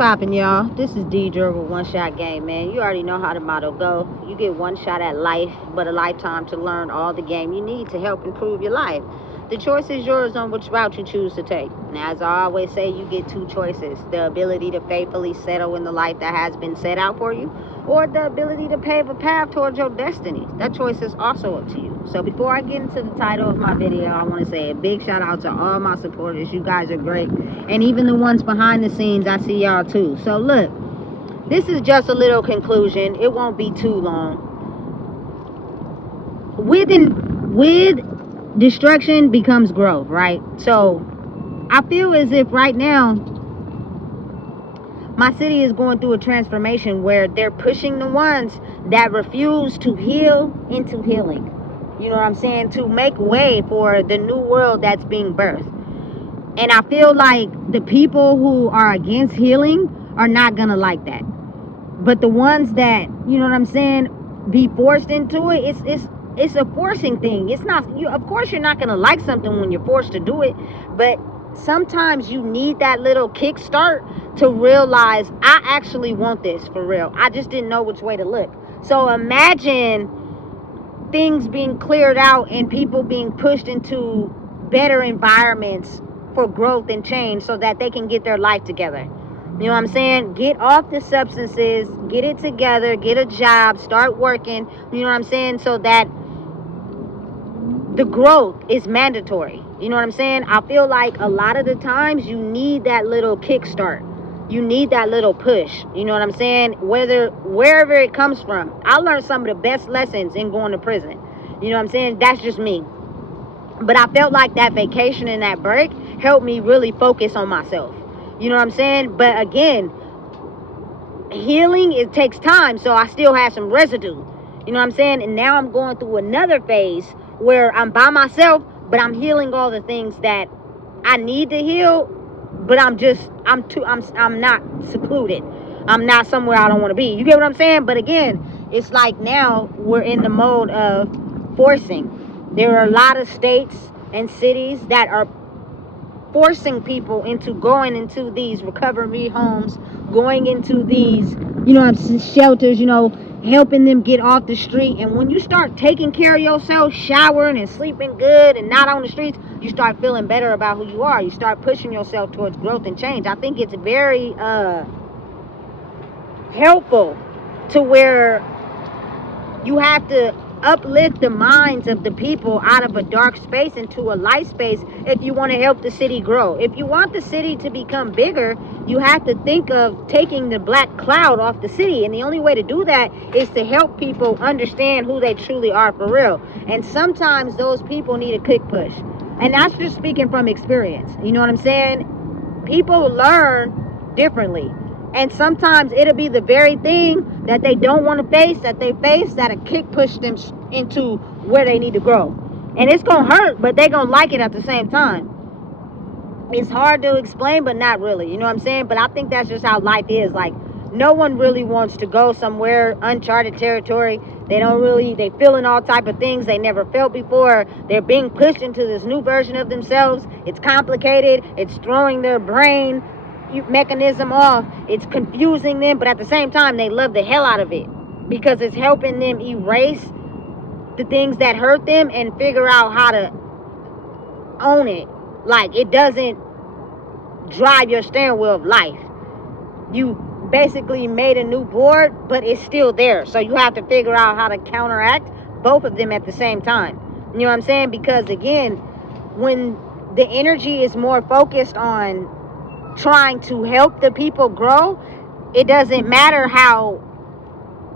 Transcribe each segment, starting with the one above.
poppin', y'all? This is Deidre with One Shot Game, man. You already know how the motto go. You get one shot at life, but a lifetime to learn all the game you need to help improve your life. The choice is yours on which route you choose to take. And as I always say, you get two choices. The ability to faithfully settle in the life that has been set out for you, or the ability to pave a path towards your destiny. That choice is also up to you. So before I get into the title of my video, I want to say a big shout out to all my supporters. You guys are great. And even the ones behind the scenes, I see y'all too. So look, this is just a little conclusion. It won't be too long. With destruction becomes growth, right? So I feel as if right now my city is going through a transformation where they're pushing the ones that refuse to heal into healing. You know what I'm saying? To make way for the new world that's being birthed. And I feel like the people who are against healing are not gonna like that. But the ones that, you know what I'm saying, be forced into it, it's a forcing thing. It's not, of course you're not gonna like something when you're forced to do it, but sometimes you need that little kickstart to realize, I actually want this for real. I just didn't know which way to look. So imagine things being cleared out and people being pushed into better environments for growth and change so that they can get their life together. You know what I'm saying? Get off the substances, get it together, get a job, start working, you know what I'm saying? So that the growth is mandatory. You know what I'm saying? I feel like a lot of the times you need that little kickstart. You need that little push. You know what I'm saying? Wherever it comes from. I learned some of the best lessons in going to prison. You know what I'm saying? That's just me. But I felt like that vacation and that break helped me really focus on myself. You know what I'm saying? But again, healing, it takes time. So I still have some residue. You know what I'm saying? And now I'm going through another phase where I'm by myself, but I'm healing all the things that I need to heal. But I'm not secluded. I'm not somewhere I don't want to be. You get what I'm saying? But again, it's like now we're in the mode of forcing. There are a lot of states and cities that are forcing people into going into these recovery homes, going into these, you know, shelters, you know, helping them get off the street. And when you start taking care of yourself, showering and sleeping good and not on the streets, you start feeling better about who you are. You start pushing yourself towards growth and change. I think it's very helpful to where you have to uplift the minds of the people out of a dark space into a light space if you want to help the city grow. If you want the city to become bigger, you have to think of taking the black cloud off the city. And the only way to do that is to help people understand who they truly are for real. And sometimes those people need a quick push. And that's just speaking from experience. You know what I'm saying? People learn differently. And sometimes it'll be the very thing that they don't want to face, that'll kick push them into where they need to grow. And it's going to hurt, but they're going to like it at the same time. It's hard to explain, but not really. You know what I'm saying? But I think that's just how life is. Like, no one really wants to go somewhere uncharted territory. They feeling all type of things they never felt before. They're being pushed into this new version of themselves. It's complicated. It's throwing their brain mechanism off. It's confusing them, but at the same time they love the hell out of it because it's helping them erase the things that hurt them and figure out how to own it. Like, it doesn't drive your steering wheel of life. You basically made a new board, but it's still there, so you have to figure out how to counteract both of them at the same time. You know what I'm saying? Because again, when the energy is more focused on trying to help the people grow, it doesn't matter how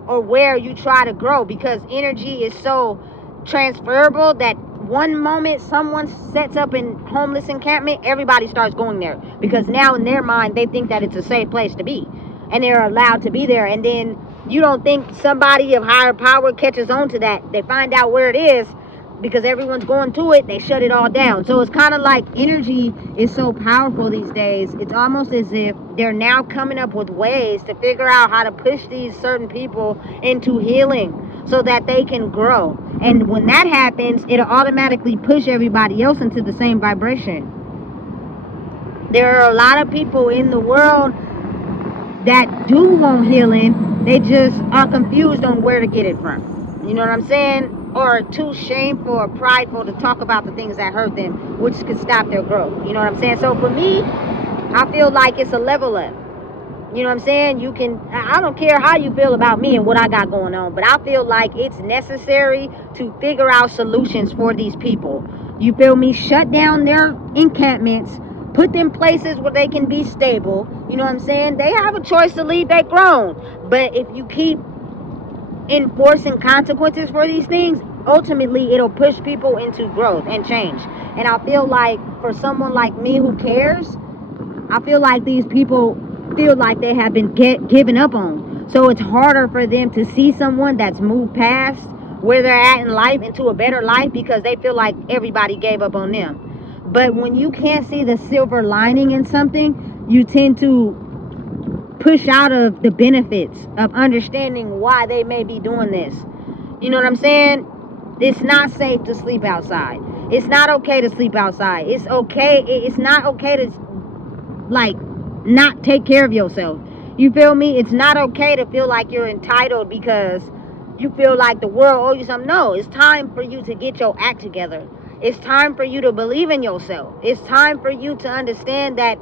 or where you try to grow, because energy is so transferable that one moment someone sets up in homeless encampment, everybody starts going there, because now in their mind they think that it's a safe place to be and they're allowed to be there. And then you don't think somebody of higher power catches on to that. They find out where it is, because everyone's going to it, they shut it all down. So it's kind of like energy is so powerful these days. It's almost as if they're now coming up with ways to figure out how to push these certain people into healing so that they can grow. And when that happens, it'll automatically push everybody else into the same vibration. There are a lot of people in the world that do want healing. They just are confused on where to get it from. You know what I'm saying? Or too shameful or prideful to talk about the things that hurt them, which could stop their growth. You know what I'm saying? So for me, I feel like it's a level up. You know what I'm saying? You can, I don't care how you feel about me and what I got going on, but I feel like it's necessary to figure out solutions for these people. You feel me? Shut down their encampments, put them places where they can be stable. You know what I'm saying? They have a choice to leave, they grown. But if you keep enforcing consequences for these things, ultimately it'll push people into growth and change. And I feel like for someone like me who cares, I feel like these people feel like they have been given up on. So it's harder for them to see someone that's moved past where they're at in life into a better life, because they feel like everybody gave up on them. But when you can't see the silver lining in something, you tend to push out of the benefits of understanding why they may be doing this. You know what I'm saying? It's not safe to sleep outside. It's not okay to sleep outside. It's okay. It's not okay to like not take care of yourself. You feel me? It's not okay to feel like you're entitled because you feel like the world owes you something. No, it's time for you to get your act together. It's time for you to believe in yourself. It's time for you to understand that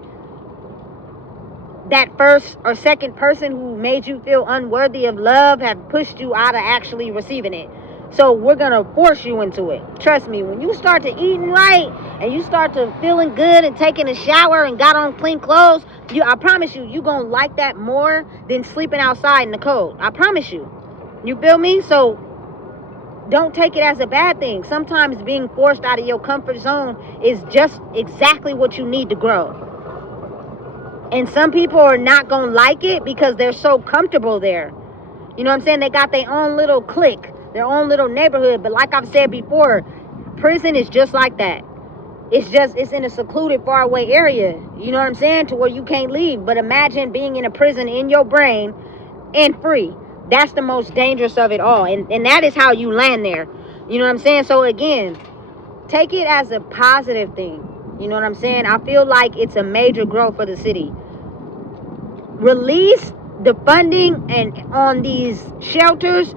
that first or second person who made you feel unworthy of love have pushed you out of actually receiving it. So we're going to force you into it. Trust me, when you start to eating right and you start to feeling good and taking a shower and got on clean clothes, I promise you, you're going to like that more than sleeping outside in the cold. I promise you. You feel me? So don't take it as a bad thing. Sometimes being forced out of your comfort zone is just exactly what you need to grow. And some people are not going to like it because they're so comfortable there. You know what I'm saying? They got their own little clique, their own little neighborhood. But like I've said before, prison is just like that. It's in a secluded, far away area. You know what I'm saying? To where you can't leave. But imagine being in a prison in your brain and free. That's the most dangerous of it all. And that is how you land there. You know what I'm saying? So again, take it as a positive thing. You know what I'm saying? I feel like it's a major growth for the city. Release the funding and on these shelters.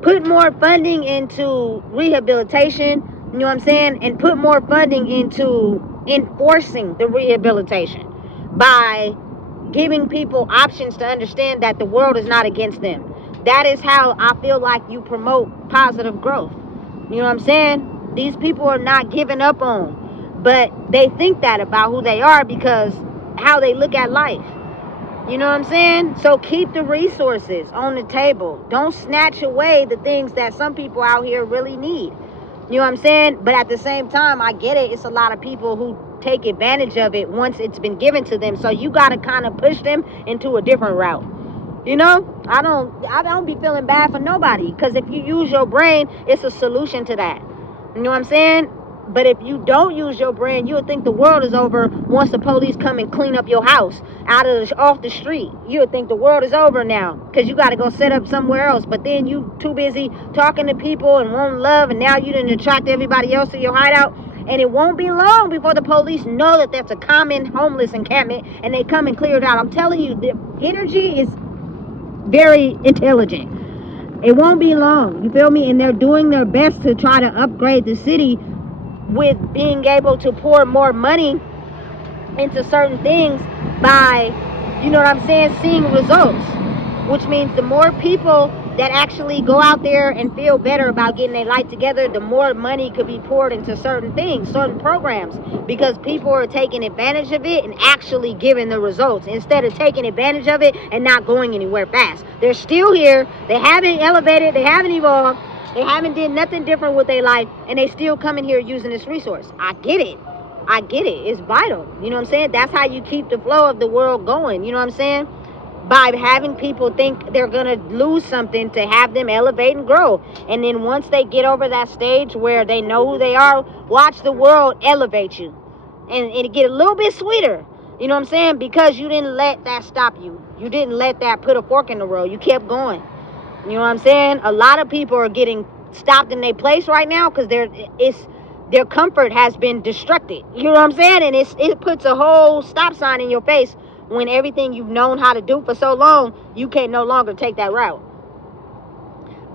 Put more funding into rehabilitation. You know what I'm saying? And put more funding into enforcing the rehabilitation by giving people options to understand that the world is not against them. That is how I feel like you promote positive growth. You know what I'm saying? These people are not giving up on, but they think that about who they are because how they look at life. You know what I'm saying? So keep the resources on the table. Don't snatch away the things that some people out here really need. You know what I'm saying? But at the same time, I get it. It's a lot of people who take advantage of it once it's been given to them. So you got to kind of push them into a different route. You know, I don't be feeling bad for nobody, because if you use your brain, it's a solution to that. You know what I'm saying? But if you don't use your brain, you'll think the world is over once the police come and clean up your house off the street. You'll think the world is over now because you got to go set up somewhere else. But then you too busy talking to people and wanting love, and now you didn't attract everybody else to your hideout. And it won't be long before the police know that that's a common homeless encampment and they come and clear it out. I'm telling you, the energy is very intelligent. It won't be long. You feel me? And they're doing their best to try to upgrade the city with being able to pour more money into certain things by, you know what I'm saying, seeing results. Which means the more people that actually go out there and feel better about getting their life together, the more money could be poured into certain things, certain programs, because people are taking advantage of it and actually giving the results instead of taking advantage of it and not going anywhere fast. They're still here. They haven't elevated. They haven't evolved. They haven't did nothing different with their life, and they still coming here using this resource. I get it. It's vital. You know what I'm saying? That's how you keep the flow of the world going. You know what I'm saying? By having people think they're going to lose something to have them elevate and grow. And then once they get over that stage where they know who they are, watch the world elevate you. And it get a little bit sweeter. You know what I'm saying? Because you didn't let that stop you. You didn't let that put a fork in the road. You kept going. You know what I'm saying? A lot of people are getting stopped in their place right now because their comfort has been destructed. You know what I'm saying? And it puts a whole stop sign in your face when everything you've known how to do for so long, you can no longer take that route.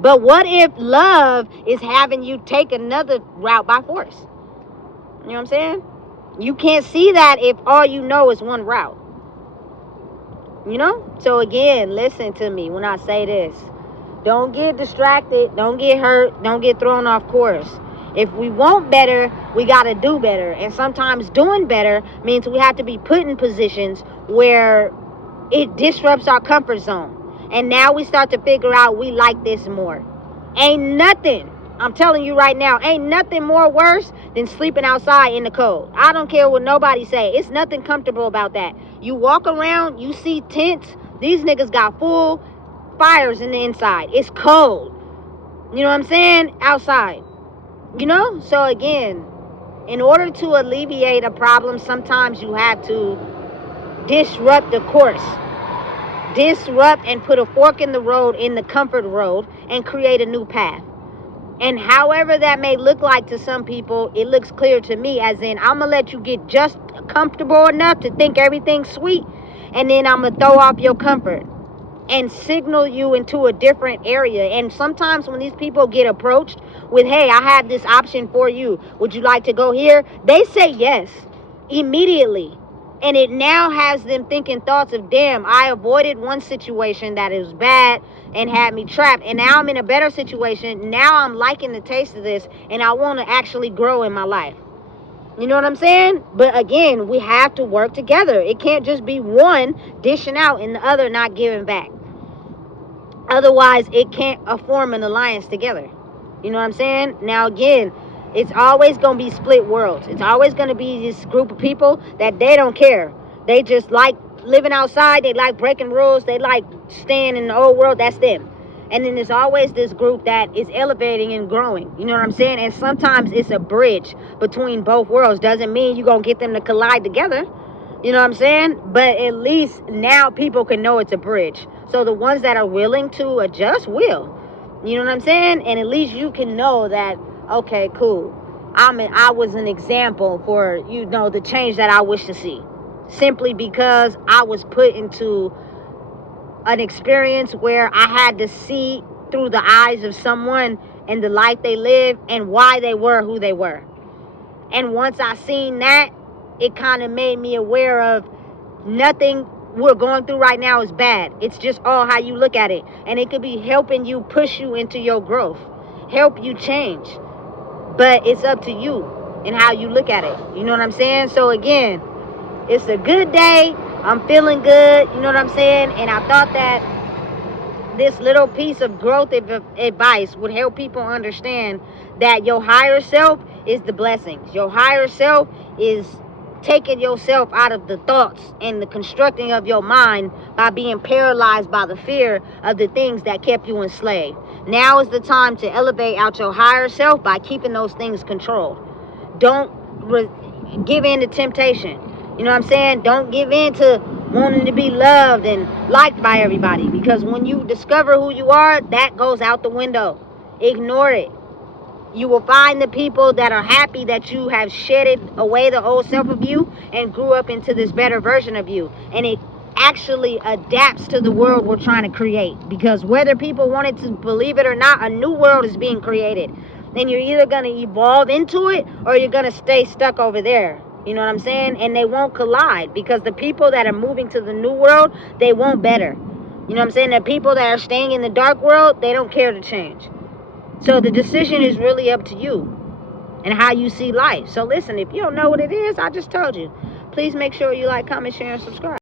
But what if love is having you take another route by force? You know what I'm saying? You can't see that if all you know is one route. You know? So again, listen to me when I say this. Don't get distracted. Don't get hurt. Don't get thrown off course. If we want better, we got to do better. And sometimes doing better means we have to be put in positions where it disrupts our comfort zone. And now we start to figure out we like this more. Ain't nothing, I'm telling you right now, ain't nothing more worse than sleeping outside in the cold. I don't care what nobody say. It's nothing comfortable about that. You walk around, you see tents. These niggas got full fires in the inside. It's cold. You know what I'm saying? Outside. You know? So again, in order to alleviate a problem, sometimes you have to disrupt the course. Disrupt and put a fork in the road, in the comfort road, and create a new path. And however that may look like to some people, it looks clear to me, as in, I'm going to let you get just comfortable enough to think everything's sweet, and then I'm going to throw off your comfort and signal you into a different area. And sometimes when these people get approached with, hey, I have this option for you, would you like to go here? They say yes immediately. And it now has them thinking thoughts of, damn, I avoided one situation that is bad and had me trapped. And now I'm in a better situation. Now I'm liking the taste of this. And I want to actually grow in my life. You know what I'm saying? But again, we have to work together. It can't just be one dishing out and the other not giving back. Otherwise, it can't form an alliance together. You know what I'm saying? Now, again, it's always going to be split worlds. It's always going to be this group of people that they don't care. They just like living outside. They like breaking rules. They like staying in the old world. That's them. And then there's always this group that is elevating and growing. You know what I'm saying? And sometimes it's a bridge between both worlds. Doesn't mean you're going to get them to collide together. You know what I'm saying? But at least now people can know it's a bridge. So the ones that are willing to adjust will. You know what I'm saying? And at least you can know that, okay, cool. I was an example for, you know, the change that I wish to see. Simply because I was put into an experience where I had to see through the eyes of someone and the life they lived and why they were who they were. And once I seen that, it kind of made me aware of nothing we're going through right now is bad. It's just all how you look at it. And it could be helping you, push you into your growth, help you change. But it's up to you and how you look at it. You know what I'm saying? So again, it's a good day. I'm feeling good. You know what I'm saying? And I thought that this little piece of growth advice would help people understand that your higher self is the blessings. Your higher self is taking yourself out of the thoughts and the constructing of your mind by being paralyzed by the fear of the things that kept you enslaved. Now is the time to elevate out your higher self by keeping those things controlled. Don't give in to temptation. You know what I'm saying? Don't give in to wanting to be loved and liked by everybody, because when you discover who you are, that goes out the window. Ignore it. You will find the people that are happy that you have shedded away the old self of you and grew up into this better version of you. And it actually adapts to the world we're trying to create. Because whether people wanted to believe it or not, a new world is being created. And you're either going to evolve into it or you're going to stay stuck over there. You know what I'm saying? And they won't collide, because the people that are moving to the new world, they want better. You know what I'm saying? The people that are staying in the dark world, they don't care to change. So the decision is really up to you and how you see life. So listen, if you don't know what it is, I just told you. Please make sure you like, comment, share, and subscribe.